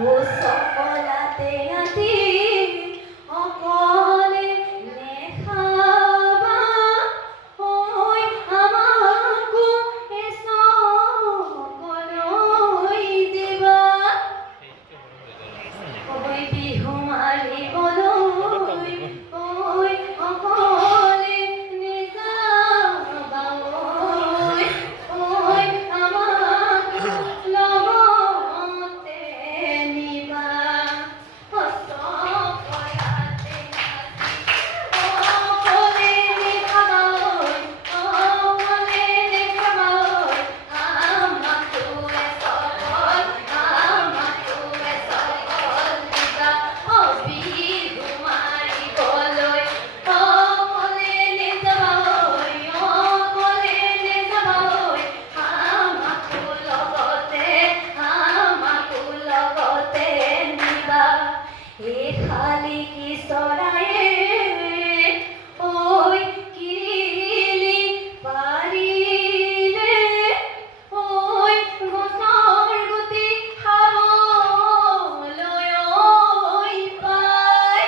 ও সকলাতে আতি অকলে নেখাবা ঐ আমাকো এ সকলই দিবা ঐ বিহু মাৰিবলৈ ঐ অকলে নেযাবা ঐ আমাকো লগতে নিবা সকলাতে অকলে নেখাবা অকলে নেখাবা আমাকো এ সকল দিবা বিহু মাৰিবলৈ অকলে নেযাবা অকলে নেযাবা আমাকো লগতে নিবা এই শালিকী চৰায়ে ঐ কিৰিলি পাৰিলে ঐ গছৰ গুটি খাবলৈ পায়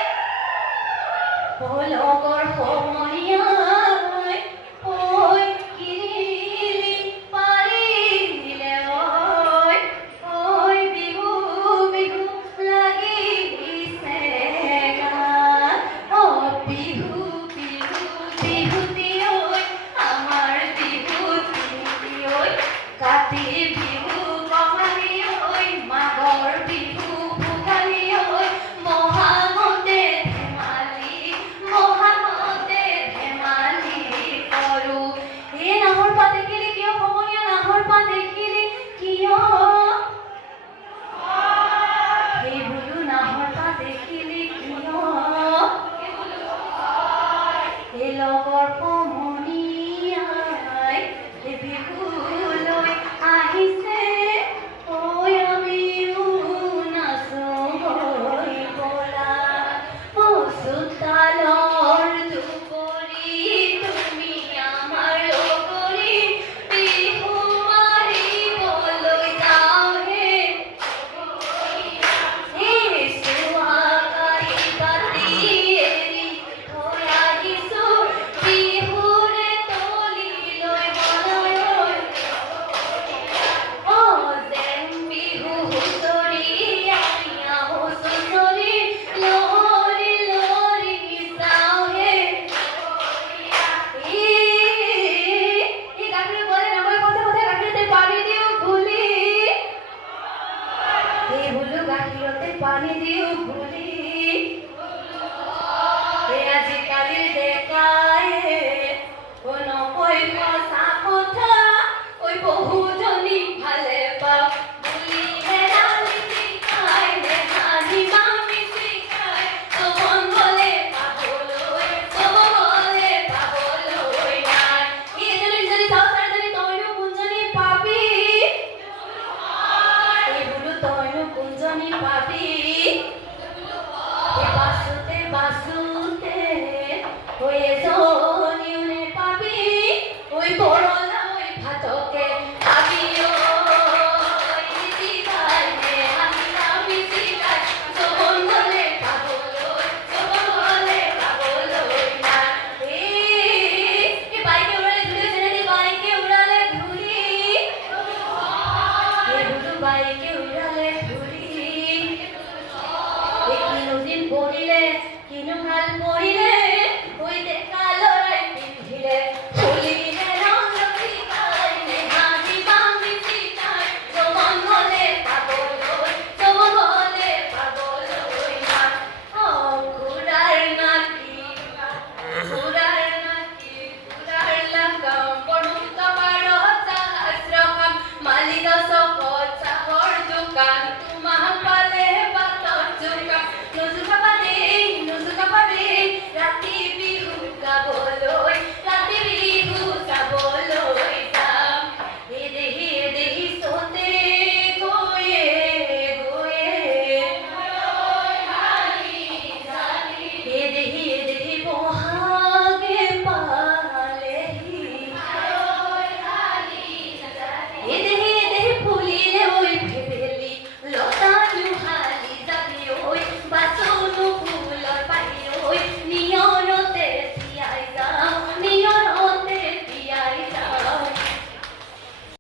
লগৰ সমনীয়াই ঐ কিৰিলি পাৰিলে ঐ বিহু বিহু লাগিছে গান বিহু বিহু বিহুতি ঐ আমাৰ বিহুতি ঐ কাতি বিহু কঙালী ঐ মাঘৰ বিহু ভোগালী ঐ মহামতে ধেমালি কৰোঁ এই নাহৰ পাত দেখিলি কিয় সমনীয়া নাহৰ পাত দেখিলি কিয় এই বোলো নাহৰ পাত দেখিলি কিয় এই লগৰ সমনীয়াই এই বিহুলৈ আহিছে ঐ আমিও নাচোঁ ব'লা চোতালৰ দুপৰি তুমি আমাৰ লগৰী বিহু মাৰিবলৈ যাওঁহে চুৱাকাৰী বাতি এৰি থৈ আহিছোঁ বিহুৰে তলিলৈ মনলৈ যেন বিহু হুঁচৰি আমি আহোঁ চুঁচৰি লহৰি লহৰি যাওঁহে এই গাখীৰ বলে নগৈ কথা কথা গাখীৰতে পানী দিওঁ বুলি এই বোলো গাখীৰতে পানী দিওঁ বুলি এই আজিকালিৰ ডেকায়ে নকয় সঁচা কথা বহুজনীক ভালে পাওঁ বুলি হেৰালি শিকাই নেহানি মামি শিকাই মন গ'লে পাবলৈ নাই ইজনী সিজনী চাওঁ চাৰিজনী তইনো কোনজনী পাবি এই বোলো তইনো কোনজনী পাবি বাচোতে বাচোতে এজনীও নেপাবি বৰলা ভাতকে পাবি শিকাই নেহানি মামি শিকাই মন গ'লে পাবলৈ নাই এই বাইকে উড়ালে ধুলি চেনেদি বাইকে উড়ালে ধুলি এই বোলো বাইকে উড়ালে ধুলি কিনো দিন পৰিলে কিনো কাল পৰিলে